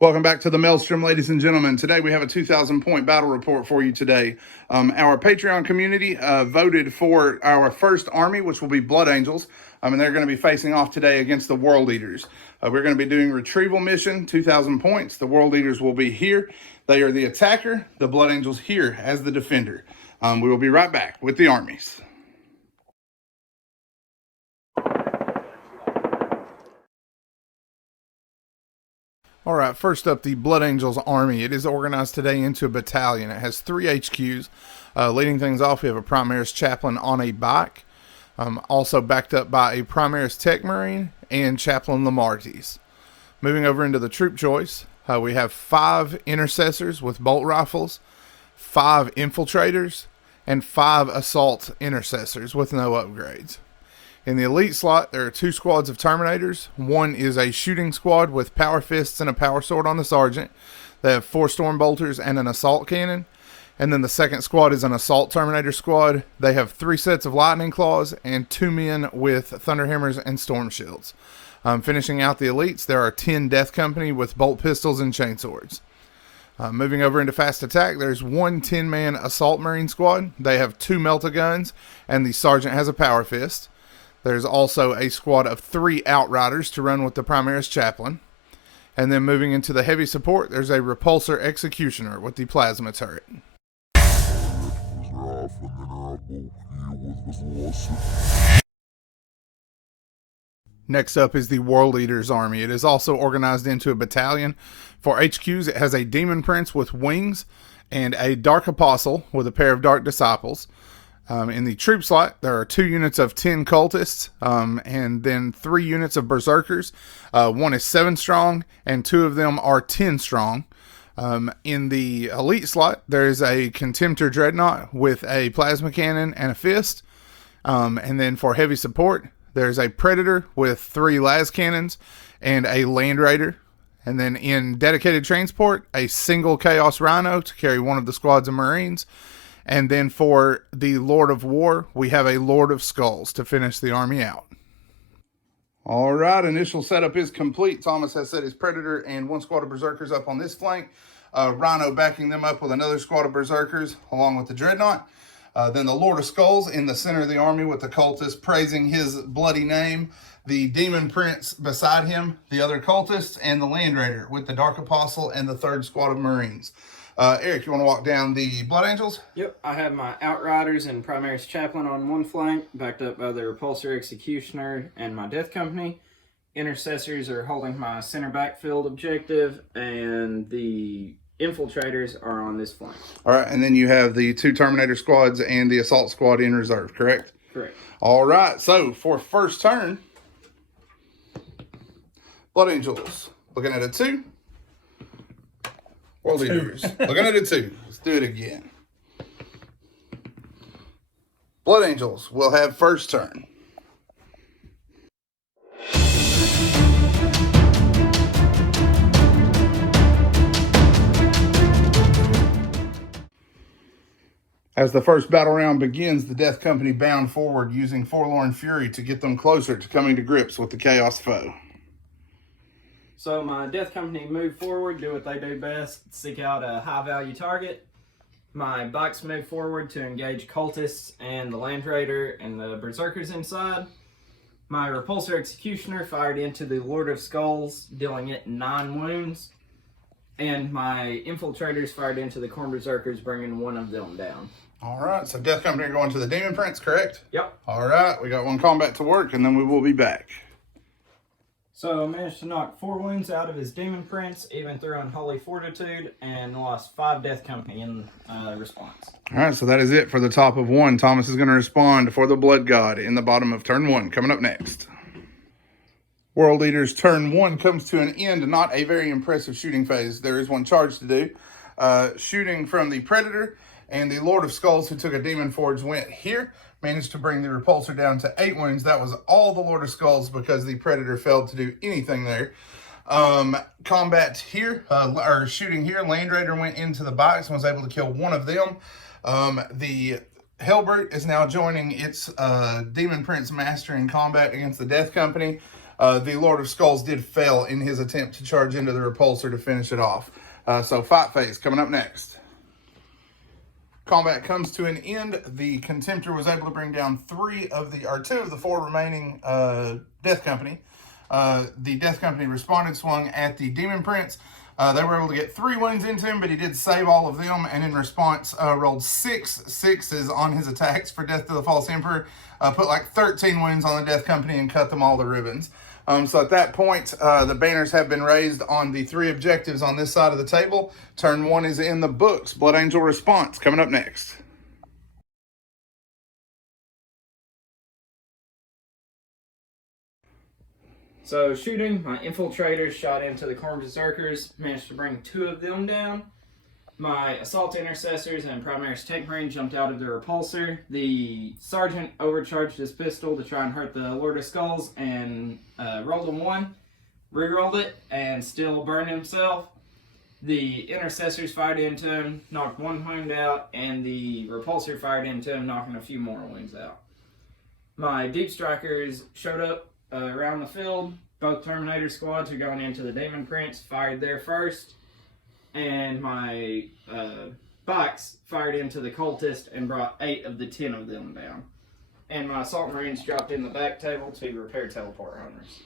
Welcome back to the Maelstrom, ladies and gentlemen. Today we have a 2,000 point battle report for you today. Our Patreon community voted for our first army, which will be Blood Angels, and they're going to be facing off today against the World Eaters. We're going to be doing retrieval mission, 2,000 points. The World Eaters will be here. They are the attacker, the Blood Angels here as the defender. We will be right back with the armies. All right, first up, the Blood Angels Army. It is organized today into a battalion. It has 3 HQs. Leading things off, we have a Primaris Chaplain on a bike, also backed up by a Primaris Tech Marine and Chaplain Lamarties. Moving over into the troop choice, we have 5 Intercessors with bolt rifles, 5 Infiltrators, and 5 Assault Intercessors with no upgrades. In the elite slot, there are 2 squads of Terminators. One is a shooting squad with power fists and a power sword on the sergeant. They have 4 storm bolters and an assault cannon. And then the second squad is an assault Terminator squad. They have 3 sets of lightning claws and 2 men with thunderhammers and storm shields. Finishing out the elites, there are 10 Death Company with bolt pistols and chainswords. Moving over into fast attack, there's 1 10-man assault marine squad. They have 2 melta guns and the sergeant has a power fist. There's also a squad of 3 Outriders to run with the Primaris Chaplain. And then moving into the heavy support, there's a Repulsor Executioner with the plasma turret. Next up is the World Eaters Army. It is also organized into a battalion. For HQs, it has a Demon Prince with wings and a Dark Apostle with a pair of Dark Disciples. In the troop slot, there are 2 units of 10 cultists, and then 3 units of berserkers. 1 is 7 strong, and 2 of them are 10 strong. In the elite slot, there is a Contemptor Dreadnought with a plasma cannon and a fist. And then for heavy support, there's a Predator with 3 las cannons and a Land Raider. And then in dedicated transport, a single Chaos Rhino to carry 1 of the squads of Marines. And then for the Lord of War, we have a Lord of Skulls to finish the army out. All right, initial setup is complete. Thomas has set his Predator and 1 squad of Berserkers up on this flank. Rhino backing them up with another squad of Berserkers along with the Dreadnought. Then the Lord of Skulls in the center of the army with the cultist praising his bloody name. The Demon Prince beside him, the other cultists, and the Land Raider with the Dark Apostle and the 3rd squad of Marines. Eric, you want to walk down the Blood Angels? Yep, I have my Outriders and Primaris Chaplain on one flank, backed up by the Repulsor Executioner and my Death Company. Intercessors are holding my center backfield objective, and the Infiltrators are on this flank. All right, and then you have the 2 Terminator squads and the Assault squad in reserve, correct? Correct. All right, so for first turn, Blood Angels, looking at a 2. World Eaters, looking at a 2. Let's do it again. Blood Angels will have first turn. As the first battle round begins, the Death Company bound forward using Forlorn Fury to get them closer to coming to grips with the Chaos foe. So my Death Company move forward, do what they do best, seek out a high-value target. My bikes move forward to engage cultists and the Land Raider and the Berserkers inside. My Repulsor Executioner fired into the Lord of Skulls, dealing it 9 wounds. And my Infiltrators fired into the Corn Berserkers, bringing 1 of them down. All right, so Death Company are going to the Demon Prince, correct? Yep. All right, we got 1 combat to work, and then we will be back. So I managed to knock 4 wounds out of his Demon Prince, even through Unholy Fortitude, and lost 5 Death Company in response. All right, so that is it for the top of 1. Thomas is going to respond for the Blood God in the bottom of turn 1, coming up next. World Eaters turn 1 comes to an end, not a very impressive shooting phase. There is 1 charge to do. Shooting from the Predator and the Lord of Skulls, who took a Demon Forge, went here. Managed to bring the Repulsor down to 8 wounds. That was all the Lord of Skulls because the Predator failed to do anything there. Combat here, or shooting here, Land Raider went into the bikes and was able to kill 1 of them. The Hellbrute is now joining its Demon Prince Master in combat against the Death Company. The Lord of Skulls did fail in his attempt to charge into the repulsor to finish it off. So fight phase coming up next. Combat comes to an end. The Contemptor was able to bring down two of the four remaining Death Company. The Death Company responded, swung at the Demon Prince. They were able to get 3 wounds into him, but he did save all of them, and in response rolled 6 6s on his attacks for Death to the False Emperor, put like 13 wounds on the Death Company and cut them all to ribbons. So at that point, the banners have been raised on the 3 objectives on this side of the table. Turn 1 is in the books. Blood Angel response coming up next. So shooting, my infiltrators shot into the Khorne berserkers, managed to bring 2 of them down. My assault intercessors and Primaris Tech Marine jumped out of the repulsor. The sergeant overcharged his pistol to try and hurt the Lord of Skulls and rolled a 1, rerolled it, and still burned himself. The intercessors fired into him, knocked 1 wound out, and the repulsor fired into him, knocking a few more wounds out. My deep strikers showed up around the field. Both Terminator squads are going into the Demon Prince, fired there first. And my bikes fired into the cultist and brought 8 of the 10 of them down. And my assault marines dropped in the back table to repair teleport runners.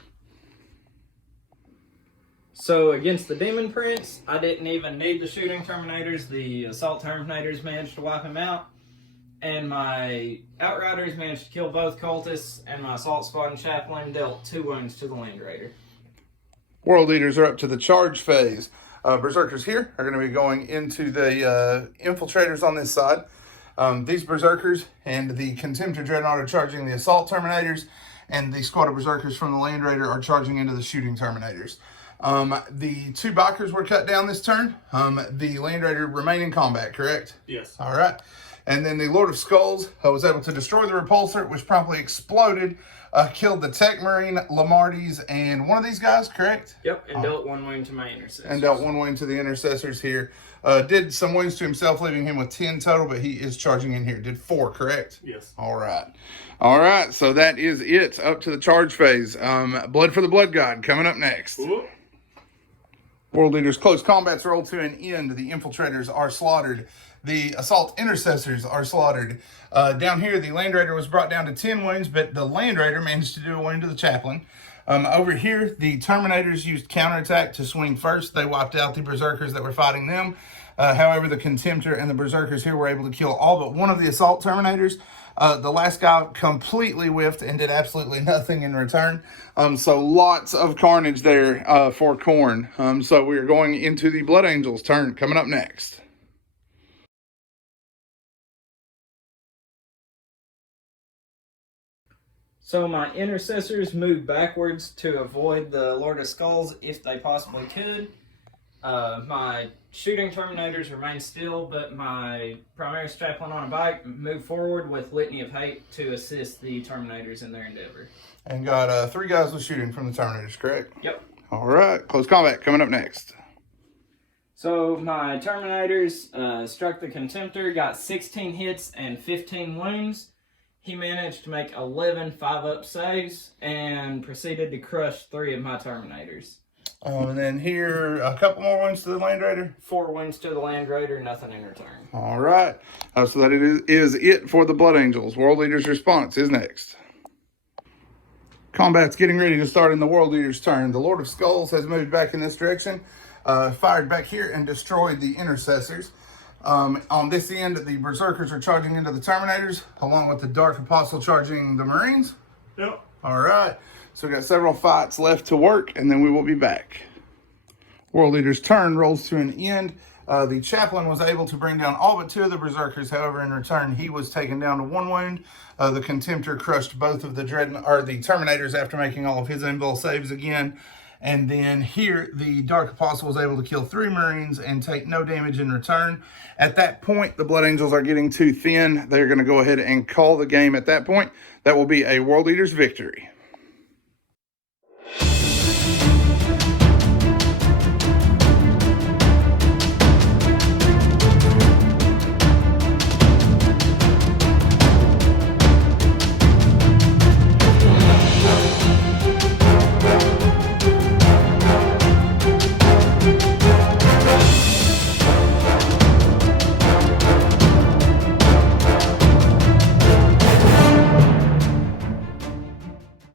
So against the Demon Prince, I didn't even need the shooting Terminators. The assault Terminators managed to wipe him out. And my Outriders managed to kill both cultists, and my assault squad and chaplain dealt 2 wounds to the Land Raider. World Leaders are up to the charge phase. Berserkers here are going to be going into the infiltrators on this side. These Berserkers and the Contemptor Dreadnought are charging the Assault Terminators, and the squad of Berserkers from the Land Raider are charging into the Shooting Terminators. The 2 Bikers were cut down this turn. The Land Raider remain in combat, correct? Yes. All right. And then the Lord of Skulls was able to destroy the repulsor, which promptly exploded, killed the Tech Marine, Lamarties, and one of these guys, correct? Yep, and dealt 1 wound to my intercessors. And dealt 1 wound to the intercessors here. Did some wounds to himself, leaving him with 10 total, but he is charging in here. Did 4, correct? Yes. All right. All right, so that is it. Up to the charge phase. Blood for the Blood God coming up next. Ooh. World Leaders close combats roll to an end. The infiltrators are slaughtered. The assault intercessors are slaughtered. Down here, the Land Raider was brought down to 10 wounds, but the Land Raider managed to do a wound to the chaplain. Over here, the Terminators used counterattack to swing first. They wiped out the Berserkers that were fighting them. However, the Contemptor and the Berserkers here were able to kill all but one of the assault Terminators. The last guy completely whiffed and did absolutely nothing in return. So lots of carnage there for Khorne. So we are going into the Blood Angels turn coming up next. So my intercessors moved backwards to avoid the Lord of Skulls if they possibly could. My shooting Terminators remained still, but my Primaris chaplain on a bike moved forward with Litany of Hate to assist the Terminators in their endeavor. And got 3 guys with shooting from the Terminators, correct? Yep. All right, close combat coming up next. So my Terminators struck the Contemptor, got 16 hits and 15 wounds. He managed to make 11 5-up saves and proceeded to crush 3 of my Terminators. And then here, a couple more wounds to the Land Raider. 4 wounds to the Land Raider, nothing in return. All right. So that is it for the Blood Angels. World Leaders' response is next. Combat's getting ready to start in the World Leaders' turn. The Lord of Skulls has moved back in this direction, fired back here, and destroyed the Intercessors. On this end, the Berserkers are charging into the Terminators, along with the Dark Apostle charging the Marines. Yep. All right. So we've got several fights left to work, and then we will be back. World Leader's turn rolls to an end. The chaplain was able to bring down all but 2 of the Berserkers. However, in return, he was taken down to 1 wound. The Contemptor crushed both of the Terminators after making all of his invul saves again. And then here, the Dark Apostle was able to kill 3 Marines and take no damage in return. At that point, the Blood Angels are getting too thin. They're going to go ahead and call the game at that point. That will be a World Leaders victory.